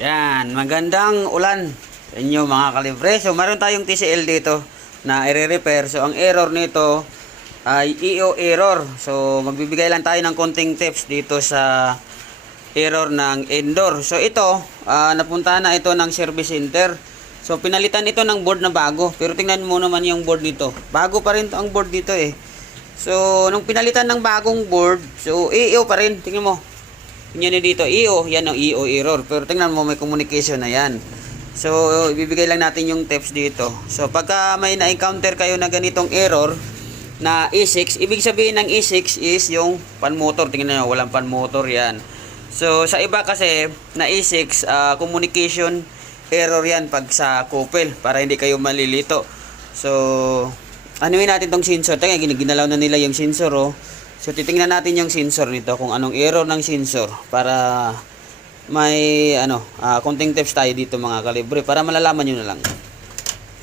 Yan, magandang ulan sa inyo mga kalibre. So, meron tayong TCL dito na i-repair. So, ang error nito ay EO error. So, magbibigay lang tayo ng konting tips dito sa error ng indoor. So, ito, napunta na ito ng service center. So, pinalitan ito ng board na bago. Pero tingnan mo naman yung board nito. Bago pa rin ang board dito eh. So, nung pinalitan ng bagong board, so, EO pa rin. Tingnan mo. Yan dito, EO, yan ang EO error. Pero tingnan mo, may communication na yan. So, ibibigay lang natin yung tips dito. So, pagka may na-encounter kayo na ganitong error na E6, ibig sabihin ng E6 is yung pan motor. Tingnan nyo, walang pan motor yan. So, sa iba kasi, na E6, communication error yan pag sa couple, para hindi kayo malilito. So, anuin natin tong sensor. Tingnan, ginalaw na nila yung sensor, oh. So, titingnan natin yung sensor nito, kung anong error ng sensor, para may konting tips tayo dito mga kalibre, para malalaman nyo na lang.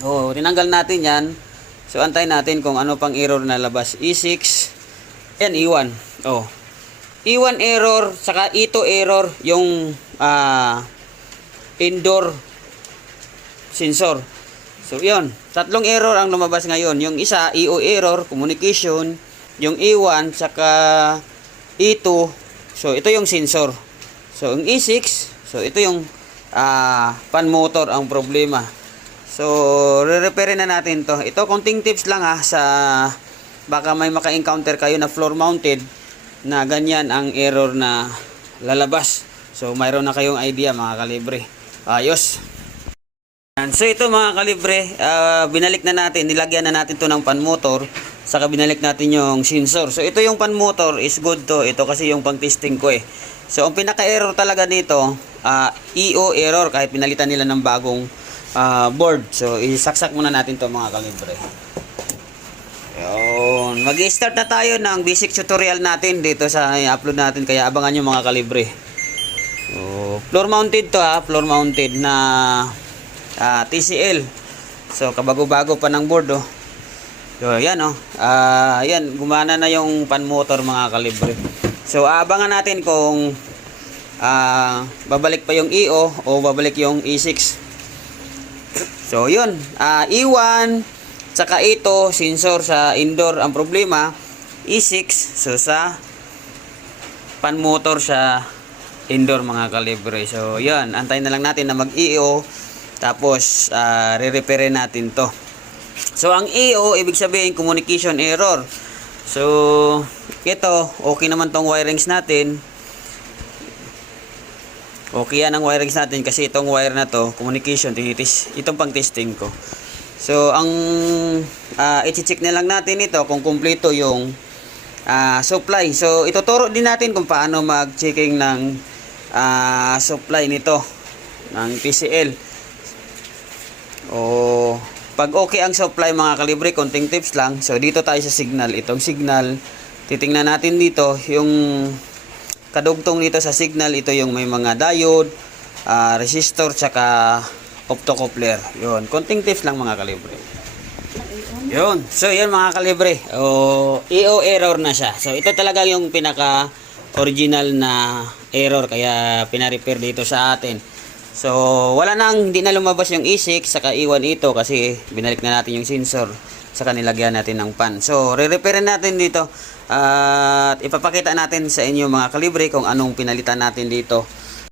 Oh, tinanggal natin yan. So, antayin natin kung ano pang error na labas. E6, yan, E1. Oh, E1 error, saka E2 error, yung indoor sensor. So, yun, tatlong error ang lumabas ngayon. Yung isa, EO error, communication, yung E1 saka E2, so ito yung sensor. So yung E6, so ito yung pan motor ang problema. So re-repair na natin to. Ito konting tips lang sa baka may maka-encounter kayo na floor mounted na ganyan ang error na lalabas. So mayroon na kayong idea mga kalibre. Ayos. So ito mga kalibre, binalik na natin, nilagyan na natin to ng pan motor. Saka binalik natin yung sensor. So ito yung pan motor is good to. Ito kasi yung pang testing ko eh. So ang pinaka error talaga dito, EO error, kahit pinalitan nila ng bagong board. So isaksak muna natin to mga kalibre. Yun, mag-start na tayo ng basic tutorial natin dito sa upload natin, kaya abangan nyo mga kalibre. So, floor mounted to floor mounted na TCL. So kabago-bago pa ng board oh. So, yan yan, gumana na yung pan motor mga kalibre. So, abangan natin kung babalik pa yung EO o babalik yung E6. So, yun. E1 saka E2 sensor sa indoor ang problema. E6 so sa pan motor sa indoor mga kalibre. So, yan. Antayin na lang natin na mag-EO tapos re-repair natin to. So, ang EO, ibig sabihin, communication error. So, ito, okay naman tong wirings natin. Okay yan ang wirings natin kasi itong wire na to, communication, itong pang testing ko. So, ang i-check na lang natin ito kung kumpleto yung supply. So, ituturo din natin kung paano mag-checking ng supply nito, ng TCL. Pag okay ang supply mga kalibre, konting tips lang. So dito tayo sa signal. Itong signal, titingnan natin dito yung kadugtong nito sa signal. Ito yung may mga diode, resistor, tsaka optocoupler. Yun, konting tips lang mga kalibre. Yun, so yan mga kalibre. EO error na siya. So ito talaga yung pinaka original na error, kaya pina-repair dito sa atin. So, hindi na lumabas yung E6 saka E1 ito kasi binalik na natin yung sensor saka nilagyan natin ng pan. So, re-repair natin dito at ipapakita natin sa inyo mga kalibre kung anong pinalitan natin dito